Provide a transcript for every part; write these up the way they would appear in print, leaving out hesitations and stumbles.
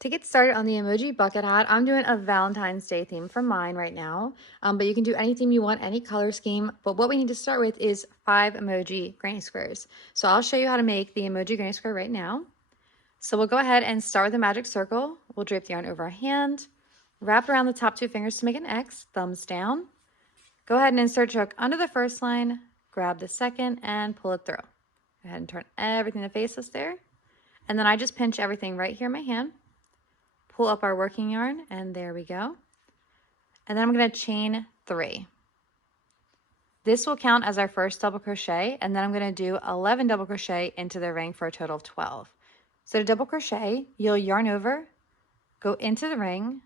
To get started on the Emoji Bucket Hat, I'm doing a Valentine's Day theme for mine right now, but you can do any theme you want, any color scheme. But what we need to start with is 5 emoji granny squares. So I'll show you how to make the emoji granny square right now. So we'll go ahead and start with a magic circle. We'll drape the yarn over our hand, wrap around the top 2 fingers to make an X, thumbs down. Go ahead and insert your hook under the first line, grab the second, and pull it through. Go ahead and turn everything to face us there. And then I just pinch everything right here in my hand. Pull up our working yarn, and there we go. And then I'm going to chain 3. This will count as our first double crochet, and then I'm going to do 11 double crochet into the ring for a total of 12. So to double crochet, you'll yarn over, go into the ring,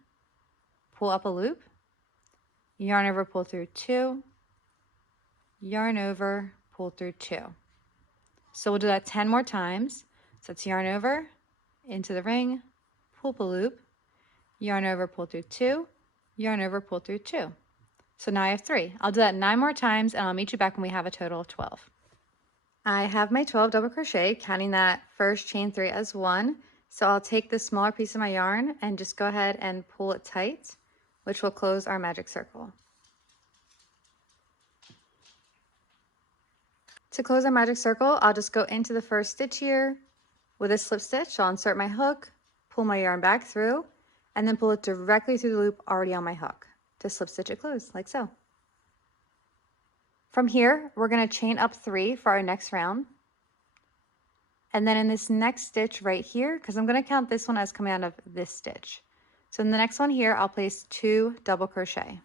pull up a loop, yarn over, pull through 2, yarn over, pull through 2. So we'll do that 10 more times. So it's yarn over, into the ring, pull up a loop, yarn over, pull through 2, yarn over, pull through 2. So now I have 3. I'll do that 9 more times, and I'll meet you back when we have a total of 12. I have my 12 double crochet, counting that first chain 3 as 1. So I'll take the smaller piece of my yarn and just go ahead and pull it tight, which will close our magic circle. To close our magic circle, I'll just go into the first stitch here. With a slip stitch, I'll insert my hook, pull my yarn back through, and then pull it directly through the loop already on my hook to slip stitch it closed, like so. From here, we're going to chain up 3 for our next round. And then in this next stitch right here, because I'm going to count this one as coming out of this stitch. So in the next one here, I'll place 2 double crochet.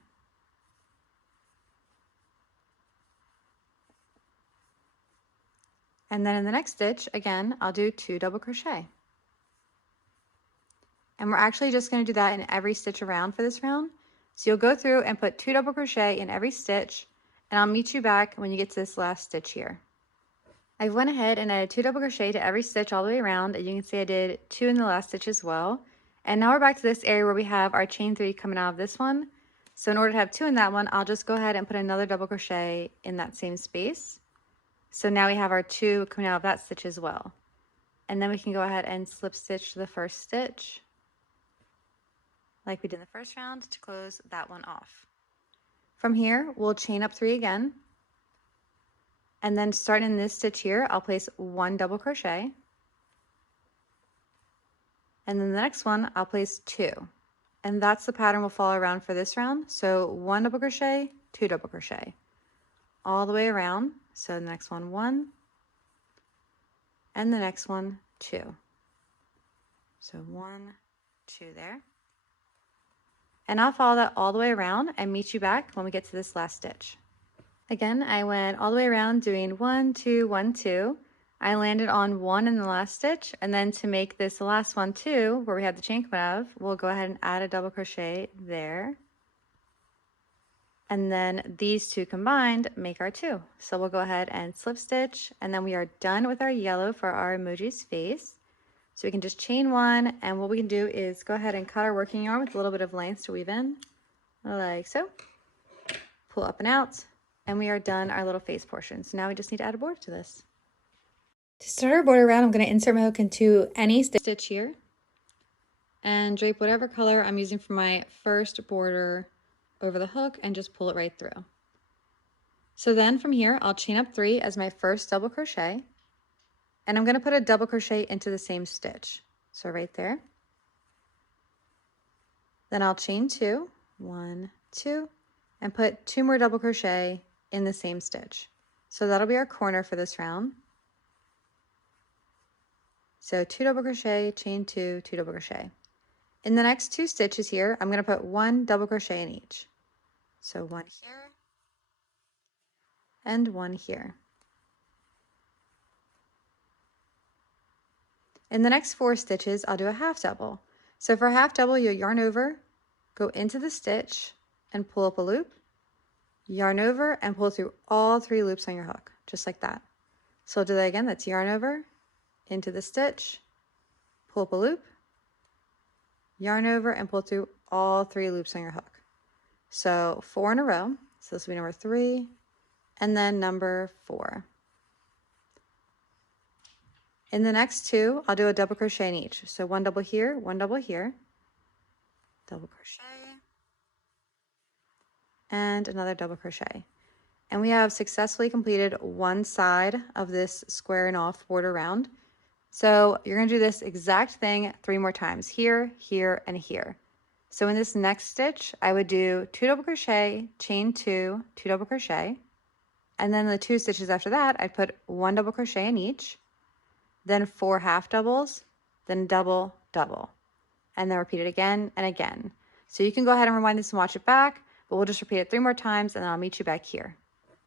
And then in the next stitch, again, I'll do 2 double crochet. And we're actually just going to do that in every stitch around for this round. So you'll go through and put 2 double crochet in every stitch, and I'll meet you back when you get to this last stitch here. I went ahead and added 2 double crochet to every stitch all the way around, and you can see I did 2 in the last stitch as well. And now we're back to this area where we have our chain 3 coming out of this one. So in order to have 2 in that one, I'll just go ahead and put another double crochet in that same space. So now we have our 2 coming out of that stitch as well. And then we can go ahead and slip stitch to the first stitch, like we did in the first round, to close that one off. From here, we'll chain up 3 again. And then starting in this stitch here, I'll place 1 double crochet. And then the next one, I'll place 2. And that's the pattern we'll follow around for this round. So 1 double crochet, 2 double crochet, all the way around. So the next one, 1, and the next one, 2. So 1, 2 there. And I'll follow that all the way around and meet you back when we get to this last stitch. Again, I went all the way around doing 1, 2, 1, 2. I landed on 1 in the last stitch, and then to make this the last one 2, where we had the chain coming out of, we'll go ahead and add a double crochet there. And then these 2 combined make our 2. So we'll go ahead and slip stitch, and then we are done with our yellow for our emoji's face. So we can just chain 1, and what we can do is go ahead and cut our working yarn with a little bit of length to weave in, like so. Pull up and out, and we are done our little face portion. So now we just need to add a border to this. To start our border round, I'm going to insert my hook into any stitch here and drape whatever color I'm using for my first border over the hook and just pull it right through. So then from here, I'll chain up 3 as my first double crochet, and I'm going to put a double crochet into the same stitch. So right there. Then I'll chain 2, 1, 2, and put 2 more double crochet in the same stitch. So that'll be our corner for this round. So 2 double crochet, chain 2, 2 double crochet. In the next 2 stitches here, I'm going to put 1 double crochet in each. So 1 here and 1 here. In the next 4 stitches, I'll do a half double. So for a half double, you'll yarn over, go into the stitch, and pull up a loop, yarn over, and pull through all 3 loops on your hook, just like that. So I'll do that again. That's yarn over, into the stitch, pull up a loop, yarn over, and pull through all 3 loops on your hook. So 4 in a row. So this will be number 3, and then number 4. In the next two, I'll do a double crochet in each. So one double here, double crochet, and another double crochet. And we have successfully completed one side of this square and off border round. So you're gonna do this exact thing 3 more times, here, here, and here. So in this next stitch, I would do 2 double crochet, chain 2, 2 double crochet, and then the 2 stitches after that, I'd put 1 double crochet in each, then 4 half doubles, then double, double, and then repeat it again and again. So you can go ahead and rewind this and watch it back, but we'll just repeat it 3 more times and then I'll meet you back here.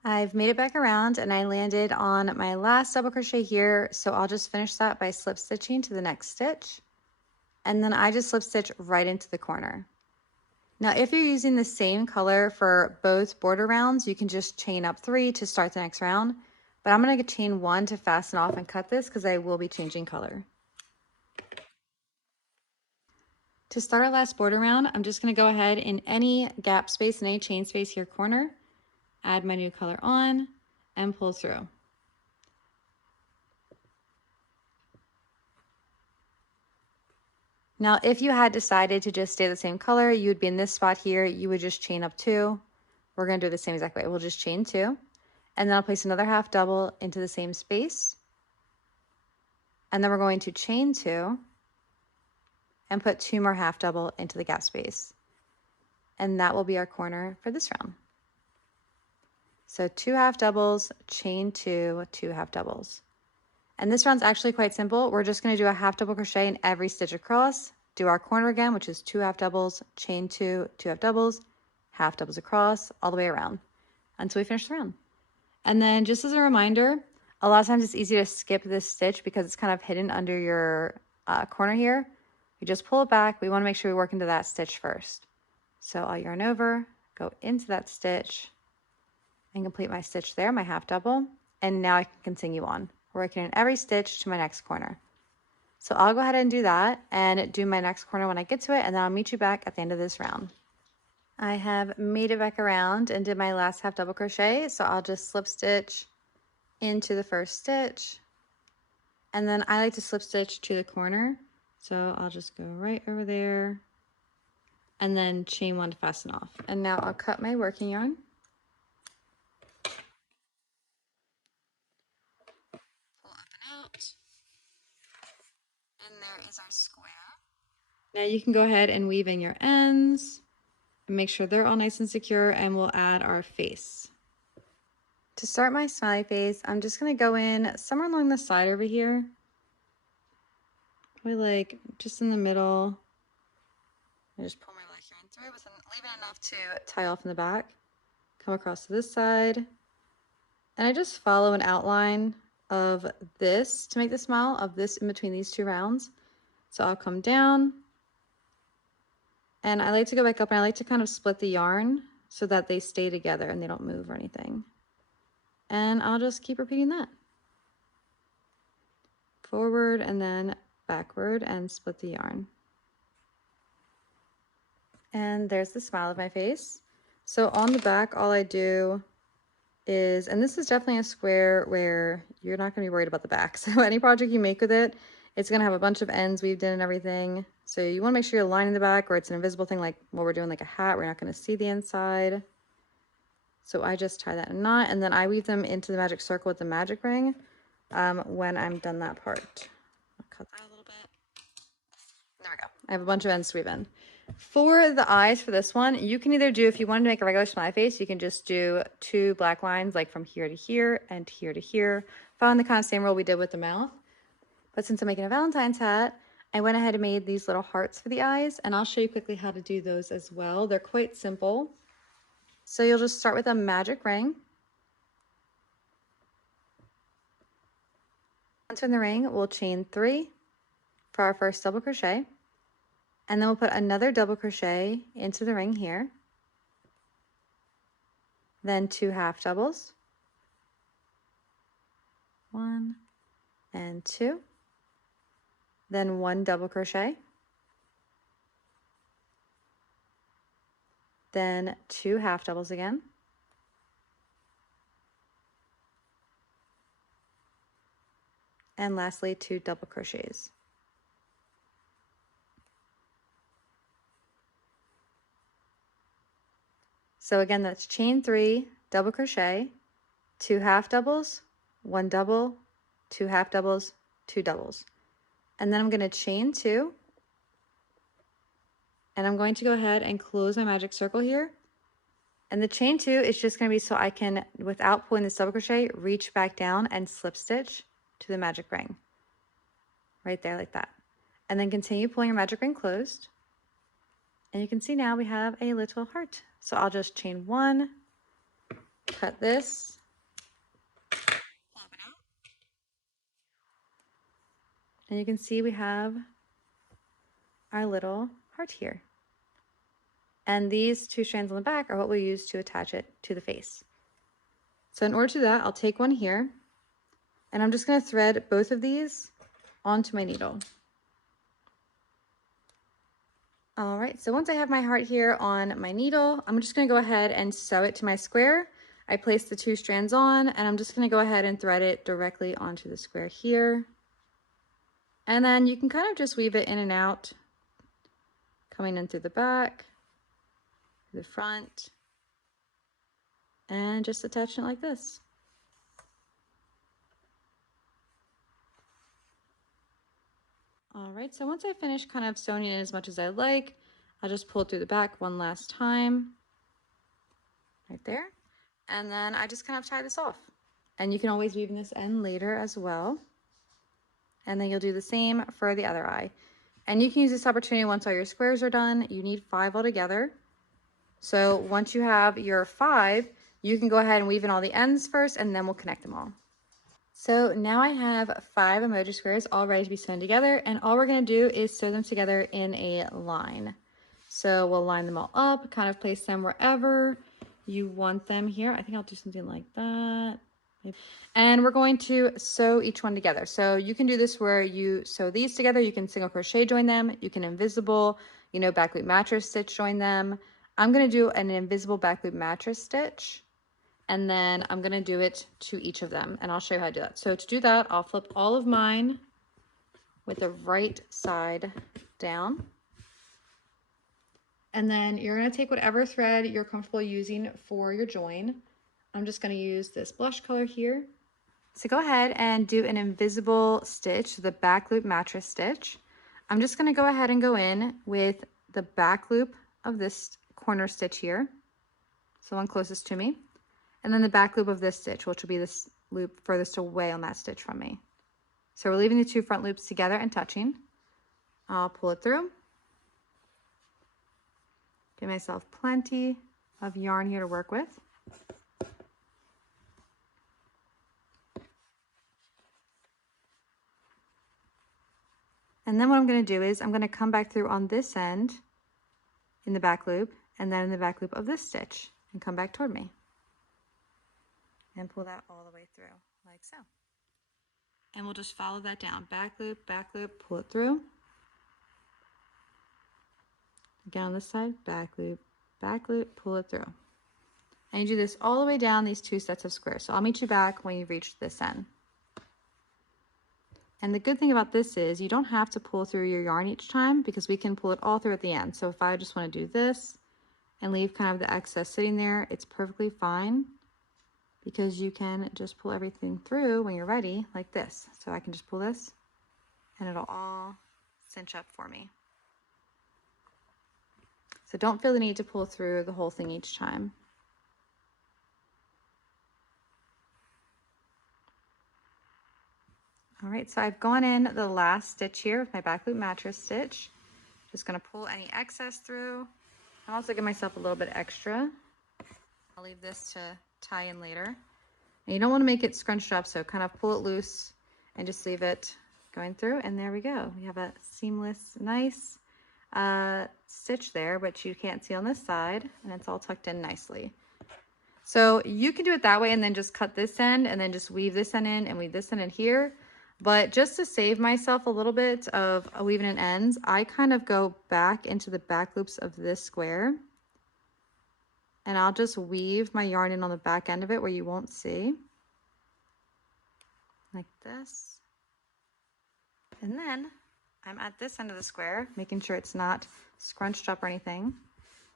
I've made it back around and I landed on my last double crochet here, so I'll just finish that by slip stitching to the next stitch, and then I just slip stitch right into the corner. Now if you're using the same color for both border rounds, you can just chain up 3 to start the next round, but I'm going to chain 1 to fasten off and cut this because I will be changing color. To start our last border round, I'm just going to go ahead in any gap space, in any chain space here corner, add my new color on, and pull through. Now, if you had decided to just stay the same color, you would be in this spot here. You would just chain up 2. We're going to do it the same exact way. We'll just chain 2, and then I'll place another half double into the same space. And then we're going to chain 2 and put 2 more half double into the gap space. And that will be our corner for this round. So 2 half doubles, chain 2, 2 half doubles. And this round's actually quite simple. We're just going to do a half double crochet in every stitch across, do our corner again, which is 2 half doubles, chain 2, 2 half doubles across, all the way around until we finish the round. And then just as a reminder, a lot of times it's easy to skip this stitch because it's kind of hidden under your corner here. You just pull it back. We want to make sure we work into that stitch first. So I'll yarn over, go into that stitch, and complete my stitch there, my half double. And now I can continue on, working in every stitch to my next corner. So I'll go ahead and do that and do my next corner when I get to it, and then I'll meet you back at the end of this round. I have made it back around and did my last half double crochet, so I'll just slip stitch into the first stitch, and then I like to slip stitch to the corner, so I'll just go right over there and then chain 1 to fasten off. And now I'll cut my working yarn. Pull up and out. And there is our square. Now you can go ahead and weave in your ends and make sure they're all nice and secure, and we'll add our face. To start my smiley face, I'm just going to go in somewhere along the side over here. Probably like just in the middle. I just pull my black yarn through, but then leaving enough to tie off in the back. Come across to this side. And I just follow an outline of this to make the smile, of this in between these 2 rounds. So I'll come down. And I like to go back up, and I like to kind of split the yarn so that they stay together and they don't move or anything. And I'll just keep repeating that. Forward and then backward and split the yarn. And there's the smile of my face. So on the back, all I do is, and this is definitely a square where you're not going to be worried about the back. So any project you make with it, it's going to have a bunch of ends weaved in and everything. So you want to make sure you're lining the back, or it's an invisible thing like what we're doing, like a hat. We're not going to see the inside. So I just tie that in a knot, and then I weave them into the magic circle with the magic ring when I'm done that part. I'll cut that a little bit. There we go. I have a bunch of ends to weave in. For the eyes for this one, you can either do, if you wanted to make a regular smiley face, you can just do 2 black lines like from here to here and here to here, following the kind of same rule we did with the mouth. But since I'm making a Valentine's hat, I went ahead and made these little hearts for the eyes, and I'll show you quickly how to do those as well. They're quite simple. So you'll just start with a magic ring. Once we're in the ring, we'll chain 3 for our first double crochet, and then we'll put another double crochet into the ring here, then 2 half doubles, 1 and 2, then 1 double crochet, then 2 half doubles again, and lastly 2 double crochets. So again, that's chain 3, double crochet, 2 half doubles, 1 double, 2 half doubles, 2 doubles. And then I'm going to chain 2, and I'm going to go ahead and close my magic circle here. And the chain 2 is just going to be so I can, without pulling this double crochet, reach back down and slip stitch to the magic ring. Right there like that. And then continue pulling your magic ring closed. And you can see now we have a little heart. So I'll just chain 1, cut this, pop it out. And you can see we have our little heart here. And these 2 strands on the back are what we'll use to attach it to the face. So in order to do that, I'll take one here, and I'm just going to thread both of these onto my needle. All right, so once I have my heart here on my needle, I'm just going to go ahead and sew it to my square. I place the 2 strands on, and I'm just going to go ahead and thread it directly onto the square here. And then you can kind of just weave it in and out, coming in through the back, the front, and just attaching it like this. All right, so once I finish kind of sewing it in as much as I like, I'll just pull it through the back one last time, right there. And then I just kind of tie this off. And you can always weave in this end later as well. And then you'll do the same for the other eye. And you can use this opportunity once all your squares are done. You need 5 altogether. So once you have your 5, you can go ahead and weave in all the ends first, and then we'll connect them all. So now I have 5 emoji squares all ready to be sewn together, and all we're going to do is sew them together in a line. So we'll line them all up, kind of place them wherever you want them here. I think I'll do something like that. And we're going to sew each one together. So you can do this where you sew these together. You can single crochet join them. You can invisible, back loop mattress stitch join them. I'm going to do an invisible back loop mattress stitch, and then I'm going to do it to each of them, and I'll show you how to do that. So to do that, I'll flip all of mine with the right side down. And then you're going to take whatever thread you're comfortable using for your join. I'm just going to use this blush color here. So go ahead and do an invisible stitch, the back loop mattress stitch. I'm just going to go ahead and go in with the back loop of this corner stitch here, so one closest to me, and then the back loop of this stitch, which will be this loop furthest away on that stitch from me. So we're leaving the 2 front loops together and touching. I'll pull it through. Give myself plenty of yarn here to work with. And then what I'm going to do is I'm going to come back through on this end in the back loop, and then in the back loop of this stitch, and come back toward me. And pull that all the way through, like so. And we'll just follow that down. Back loop, pull it through. Again on this side, back loop, pull it through. And you do this all the way down these 2 sets of squares. So I'll meet you back when you've reached this end. And the good thing about this is you don't have to pull through your yarn each time, because we can pull it all through at the end. So if I just want to do this and leave kind of the excess sitting there, it's perfectly fine, because you can just pull everything through when you're ready like this. So I can just pull this and it'll all cinch up for me. So don't feel the need to pull through the whole thing each time. All right, so I've gone in the last stitch here with my back loop mattress stitch. Just gonna pull any excess through. I'll also give myself a little bit extra. I'll leave this to tie in later. And you don't want to make it scrunched up, so kind of pull it loose and just leave it going through, and there we go. We have a seamless, nice stitch there, which you can't see on this side, and it's all tucked in nicely. So you can do it that way and then just cut this end and then just weave this end in and weave this end in here. But just to save myself a little bit of weaving in ends, I kind of go back into the back loops of this square, and I'll just weave my yarn in on the back end of it where you won't see, like this. And then I'm at this end of the square, making sure it's not scrunched up or anything.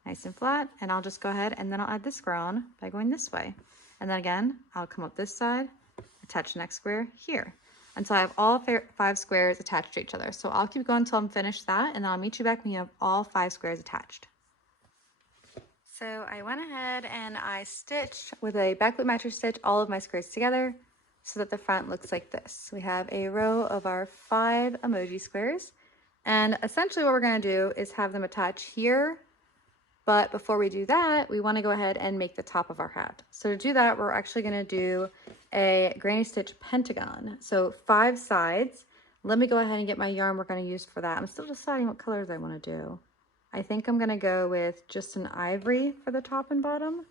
Nice and flat. And I'll just go ahead and then I'll add this square on by going this way. And then again, I'll come up this side, attach the next square here until I have all 5 squares attached to each other. So I'll keep going until I'm finished that, and then I'll meet you back when you have all 5 squares attached. So I went ahead and I stitched with a back loop matcher stitch all of my squares together so that the front looks like this. We have a row of our 5 emoji squares, and essentially what we're going to do is have them attach here. But before we do that, we want to go ahead and make the top of our hat. So to do that, we're actually going to do a granny stitch pentagon. So 5 sides. Let me go ahead and get my yarn we're going to use for that. I'm still deciding what colors I want to do. I think I'm going to go with just an ivory for the top and bottom.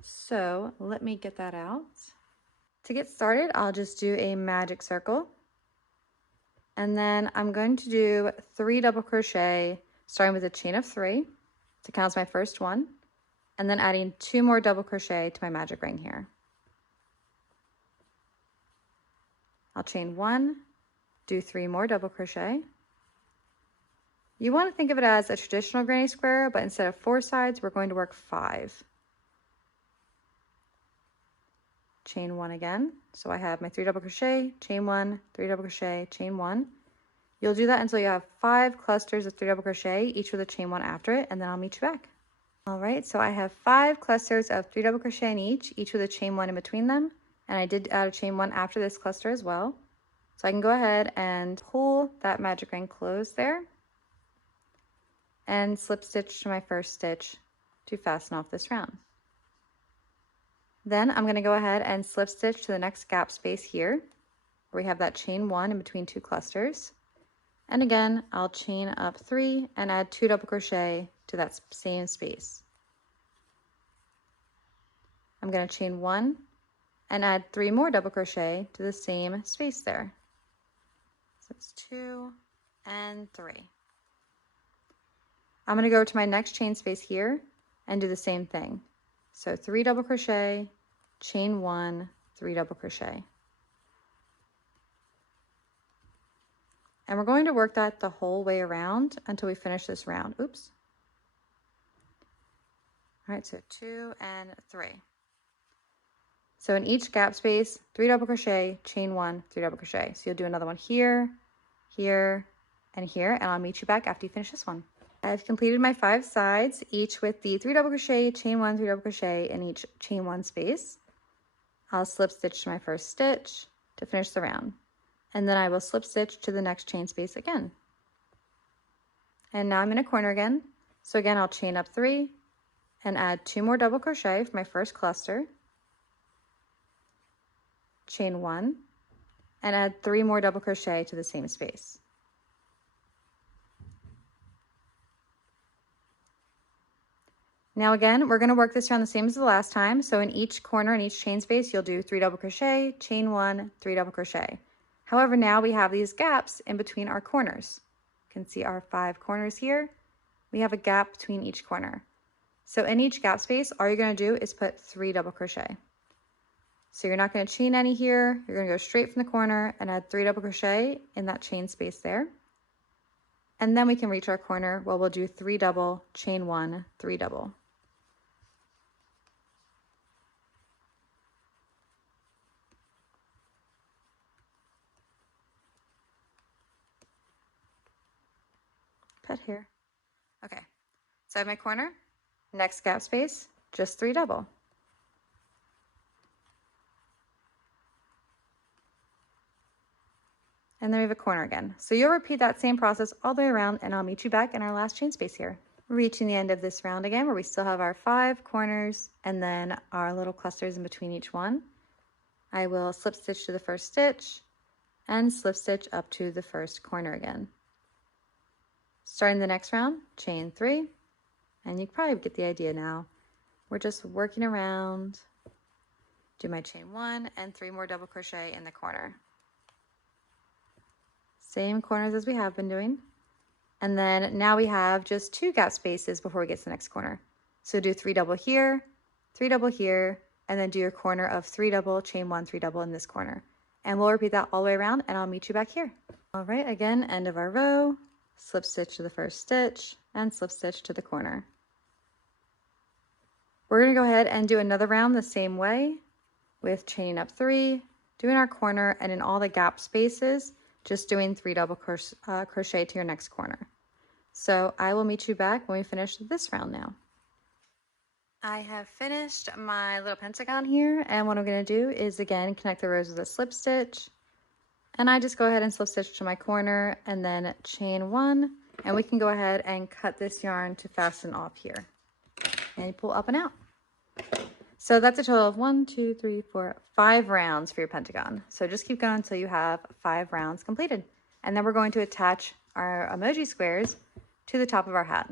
So let me get that out. To get started, I'll just do a magic circle. And then I'm going to do 3 double crochet, starting with a chain of 3. To count as my first one, and then adding 2 more double crochet to my magic ring here. I'll chain 1, do 3 more double crochet. You want to think of it as a traditional granny square, but instead of 4 sides, we're going to work 5. Chain 1 again. So I have my 3 double crochet, chain 1, 3 double crochet, chain 1. You'll do that until you have 5 clusters of 3 double crochet, each with a chain 1 after it, and then I'll meet you back. All right, so I have 5 clusters of 3 double crochet in each with a chain 1 in between them, and I did add a chain 1 after this cluster as well. So I can go ahead and pull that magic ring closed there and slip stitch to my first stitch to fasten off this round. Then I'm going to go ahead and slip stitch to the next gap space here, where we have that chain 1 in between 2 clusters. And again, I'll chain up 3 and add 2 double crochet to that same space. I'm going to chain 1 and add 3 more double crochet to the same space there. So it's 2 and 3. I'm going to go to my next chain space here and do the same thing. So 3 double crochet, chain 1, 3 double crochet. And we're going to work that the whole way around until we finish this round. Oops. All right, so 2 and 3. So in each gap space, 3 double crochet, chain 1, 3 double crochet. So you'll do another one here, here, and here, and I'll meet you back after you finish this one. I've completed my 5 sides, each with the 3 double crochet, chain 1, 3 double crochet in each chain 1 space. I'll slip stitch to my first stitch to finish the round. And then I will slip stitch to the next chain space again. And now I'm in a corner again. So again, I'll chain up 3 and add 2 more double crochet for my first cluster. Chain 1 and add 3 more double crochet to the same space. Now again, we're going to work this around the same as the last time. So in each corner, in each chain space, you'll do 3 double crochet, chain 1, 3 double crochet. However, now we have these gaps in between our corners. You can see our 5 corners here. We have a gap between each corner. So in each gap space, all you're going to do is put 3 double crochet. So you're not going to chain any here. You're going to go straight from the corner and add 3 double crochet in that chain space there. And then we can reach our corner where we'll do 3 double, chain 1, 3 double. Put here. Okay, so I have my corner, next gap space, just 3 double. And then we have a corner again. So you'll repeat that same process all the way around, and I'll meet you back in our last chain space here. Reaching the end of this round again, where we still have our 5 corners and then our little clusters in between each one. I will slip stitch to the first stitch and slip stitch up to the first corner again. Starting the next round, chain 3, and you can probably get the idea now. We're just working around, do my chain 1 and 3 more double crochet in the corner. Same corners as we have been doing. And then now we have just 2 gap spaces before we get to the next corner. So do 3 double here, 3 double here, and then do your corner of 3 double, chain 1, 3 double in this corner. And we'll repeat that all the way around, and I'll meet you back here. All right, again, end of our row, slip stitch to the first stitch and slip stitch to the corner. We're going to go ahead and do another round the same way with chaining up 3, doing our corner, and in all the gap spaces, just doing 3 double crochet to your next corner. So I will meet you back when we finish this round now. I have finished my little pentagon here, and what I'm going to do is again connect the rows with a slip stitch, and I just go ahead and slip stitch to my corner and then chain 1, and we can go ahead and cut this yarn to fasten off here, and you pull up and out. So that's a total of 1, 2, 3, 4, 5 rounds for your pentagon. So just keep going until you have 5 rounds completed. And then we're going to attach our emoji squares to the top of our hat.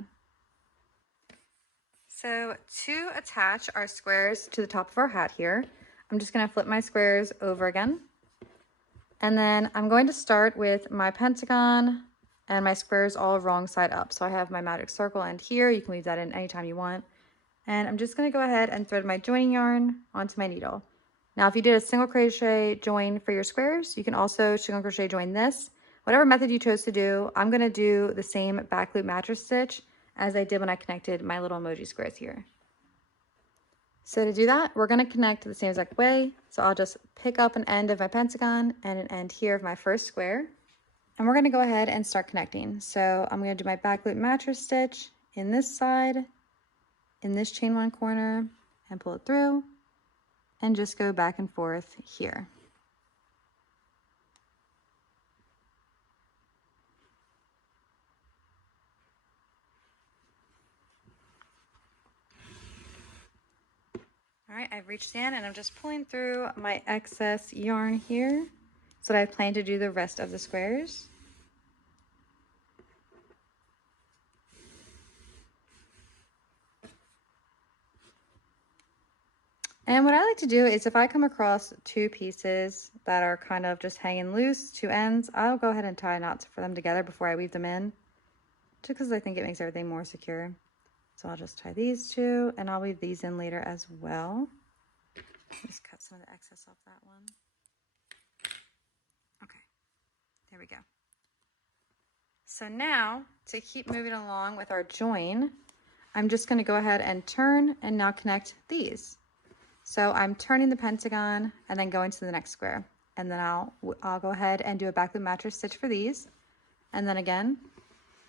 So to attach our squares to the top of our hat here, I'm just going to flip my squares over again. And then I'm going to start with my pentagon and my squares all wrong side up. So I have my magic circle end here. You can leave that in anytime you want. And I'm just going to go ahead and thread my joining yarn onto my needle. Now, if you did a single crochet join for your squares, you can also single crochet join this. Whatever method you chose to do, I'm going to do the same back loop mattress stitch as I did when I connected my little emoji squares here. So to do that, we're going to connect the same exact way. So I'll just pick up an end of my pentagon and an end here of my first square. And we're going to go ahead and start connecting. So I'm going to do my back loop mattress stitch in this side, in this chain 1 corner, and pull it through, and just go back and forth here. All right, I've reached in and I'm just pulling through my excess yarn here so that I plan to do the rest of the squares. And what I like to do is if I come across 2 pieces that are kind of just hanging loose, 2 ends, I'll go ahead and tie knots for them together before I weave them in, just because I think it makes everything more secure. So I'll just tie these 2 and I'll weave these in later as well. Just cut some of the excess off that one. Okay, there we go. So now to keep moving along with our join, I'm just going to go ahead and turn and now connect these. So I'm turning the pentagon and then going to the next square, and then I'll go ahead and do a back loop mattress stitch for these, and then again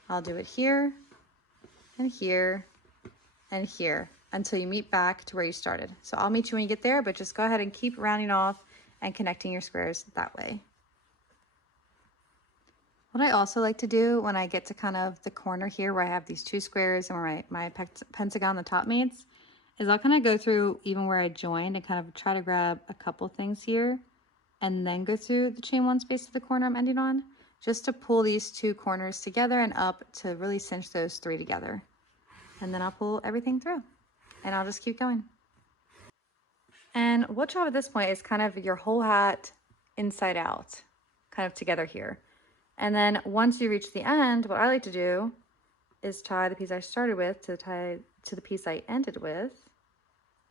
I'll do it here and here and here until you meet back to where you started. So I'll meet you when you get there, but just go ahead and keep rounding off and connecting your squares that way. What I also like to do when I get to kind of the corner here where I have these 2 squares and where my pentagon, the top meets, is I'll kind of go through even where I joined and kind of try to grab a couple things here and then go through the chain 1 space of the corner I'm ending on, just to pull these 2 corners together and up to really cinch those 3 together. And then I'll pull everything through and I'll just keep going. And what you have at this point is kind of your whole hat inside out, kind of together here. And then once you reach the end, what I like to do is tie the piece I started with to tie to the piece I ended with,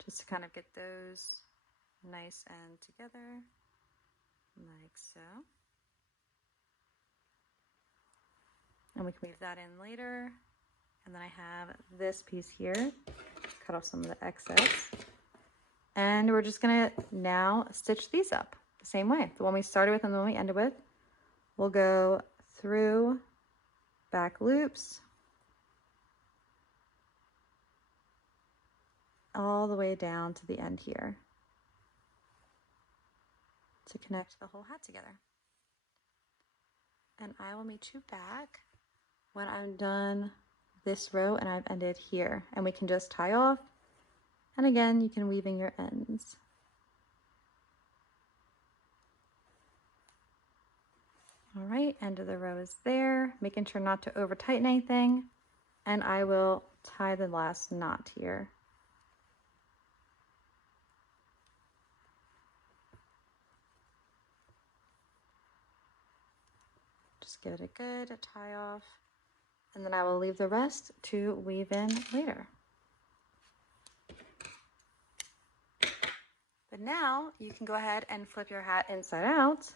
just to kind of get those nice and together, like so. And we can weave that in later. And then I have this piece here, cut off some of the excess. And we're just gonna now stitch these up the same way. The one we started with and the one we ended with. We'll go through back loops all the way down to the end here to connect the whole hat together. And I will meet you back when I'm done this row and I've ended here, and we can just tie off, and again you can weave in your ends. All right, end of the row is there, making sure not to over tighten anything, and I will tie the last knot here. Just give it a good tie off, and then I will leave the rest to weave in later. But now you can go ahead and flip your hat inside out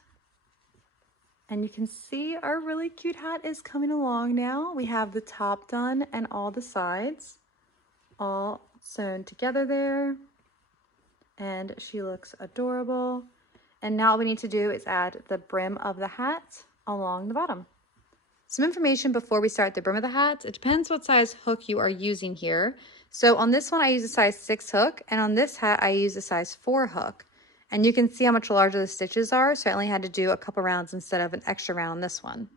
And you can see our really cute hat is coming along now. We have the top done and all the sides all sewn together there. And she looks adorable. And now all we need to do is add the brim of the hat along the bottom. Some information before we start the brim of the hat. It depends what size hook you are using here. So on this one, I use a size 6 hook, and on this hat, I use a size 4 hook. And you can see how much larger the stitches are, so I only had to do a couple rounds instead of an extra round on this one.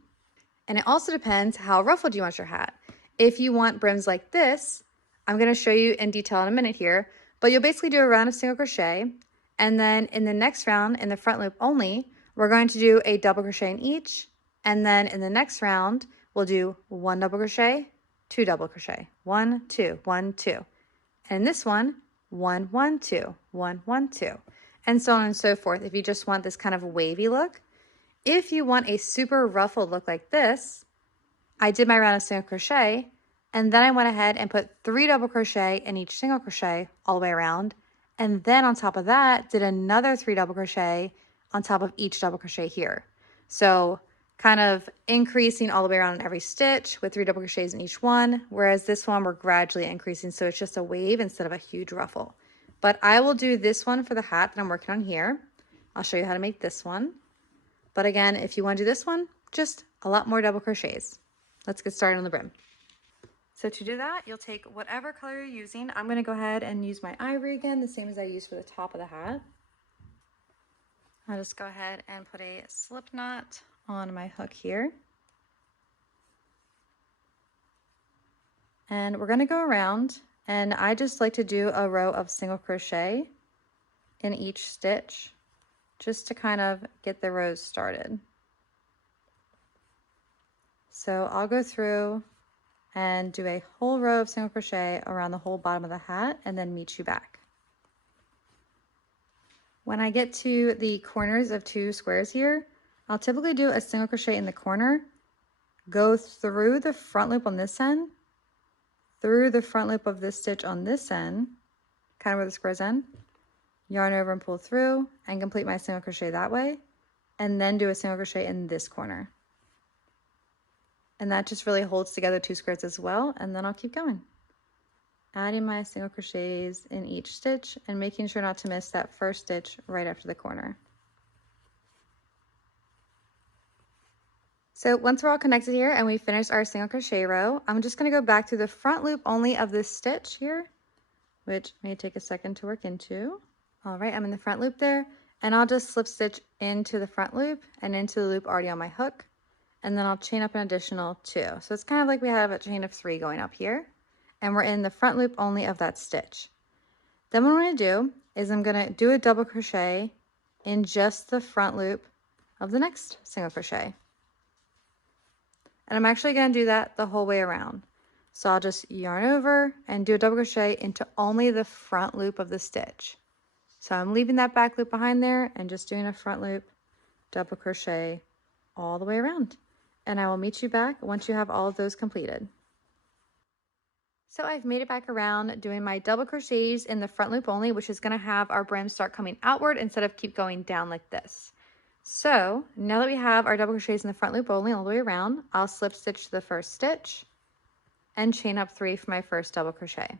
And it also depends how ruffled you want your hat. If you want brims like this, I'm going to show you in detail in a minute here, but you'll basically do a round of single crochet, and then in the next round, in the front loop only, we're going to do a double crochet in each, and then in the next round, we'll do 1 double crochet, 2 double crochet, 1, 2, 1, 2. And in this one, 1, 1, 2, 1, 1, 2, and so on and so forth if you just want this kind of wavy look. If you want a super ruffled look like this, I did my round of single crochet, and then I went ahead and put 3 double crochet in each single crochet all the way around, and then on top of that did another 3 double crochet on top of each double crochet here. So kind of increasing all the way around in every stitch with 3 double crochets in each one, whereas this one we're gradually increasing, so it's just a wave instead of a huge ruffle. But I will do this one for the hat that I'm working on here. I'll show you how to make this one. But again, if you want to do this one, just a lot more double crochets. Let's get started on the brim. So to do that, you'll take whatever color you're using. I'm going to go ahead and use my ivory again, the same as I used for the top of the hat. I'll just go ahead and put a slip knot on my hook here. And we're going to go around, and I just like to do a row of single crochet in each stitch just to kind of get the rows started. So I'll go through and do a whole row of single crochet around the whole bottom of the hat and then meet you back. When I get to the corners of 2 squares here, I'll typically do a single crochet in the corner, go through the front loop on this end, through the front loop of this stitch on this end, kind of where the squares end, yarn over and pull through and complete my single crochet that way, and then do a single crochet in this corner. And that just really holds together 2 squares as well, and then I'll keep going. Adding my single crochets in each stitch and making sure not to miss that first stitch right after the corner. So once we're all connected here and we finished our single crochet row, I'm just going to go back through the front loop only of this stitch here, which may take a second to work into. All right, I'm in the front loop there, and I'll just slip stitch into the front loop and into the loop already on my hook. And then I'll chain up an additional 2. So it's kind of like we have a chain of 3 going up here, and we're in the front loop only of that stitch. Then what I'm going to do is I'm going to do a double crochet in just the front loop of the next single crochet. And I'm actually going to do that the whole way around. So I'll just yarn over and do a double crochet into only the front loop of the stitch. So I'm leaving that back loop behind there and just doing a front loop, double crochet all the way around. And I will meet you back once you have all of those completed. So I've made it back around doing my double crochets in the front loop only, which is going to have our brim start coming outward instead of keep going down like this. So now that we have our double crochets in the front loop only all the way around, I'll slip stitch to the first stitch and chain up 3 for my first double crochet.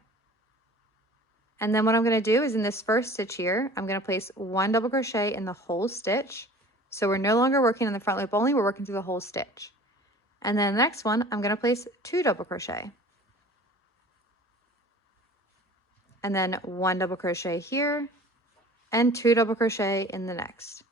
And then what I'm going to do is in this first stitch here, I'm going to place 1 double crochet in the whole stitch. So we're no longer working in the front loop only, we're working through the whole stitch. And then the next one, I'm going to place 2 double crochet. And then 1 double crochet here and 2 double crochet in the next.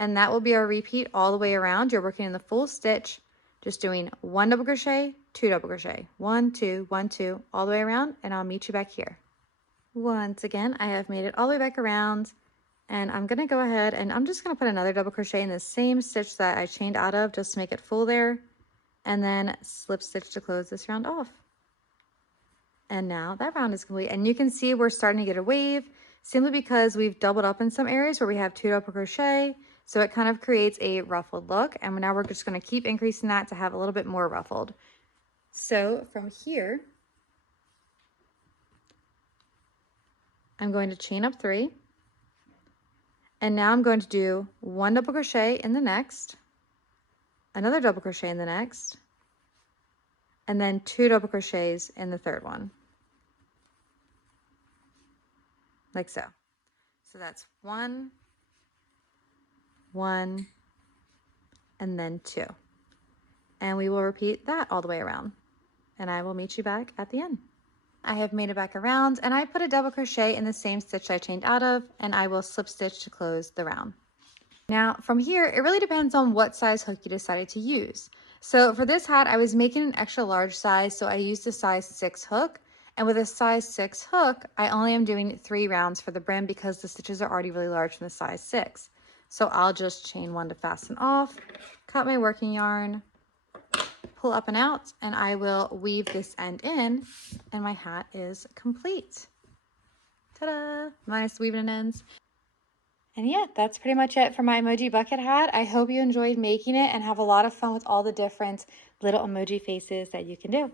And that will be our repeat all the way around. You're working in the full stitch, just doing 1 double crochet, 2 double crochet, 1, 2, 1, 2, all the way around, and I'll meet you back here. Once again, I have made it all the way back around. And I'm going to go ahead and I'm just going to put another double crochet in the same stitch that I chained out of just to make it full there. And then slip stitch to close this round off. And now that round is complete. And you can see we're starting to get a wave simply because we've doubled up in some areas where we have 2 double crochet. So it kind of creates a ruffled look. And now we're just going to keep increasing that to have a little bit more ruffled. So from here, I'm going to chain up 3. And now I'm going to do 1 double crochet in the next, another double crochet in the next, and then 2 double crochets in the third one, like so. So that's 1, 1, and then 2. And we will repeat that all the way around. And I will meet you back at the end. I have made it back around, and I put a double crochet in the same stitch I chained out of, and I will slip stitch to close the round. Now from here, it really depends on what size hook you decided to use. So for this hat, I was making an extra large size, so I used a size 6 hook. And with a size 6 hook, I only am doing 3 rounds for the brim because the stitches are already really large from the size 6. So I'll just chain 1 to fasten off, cut my working yarn, pull up and out, and I will weave this end in, and my hat is complete. Ta-da! Minus weaving and ends. And yeah, that's pretty much it for my emoji bucket hat. I hope you enjoyed making it and have a lot of fun with all the different little emoji faces that you can do.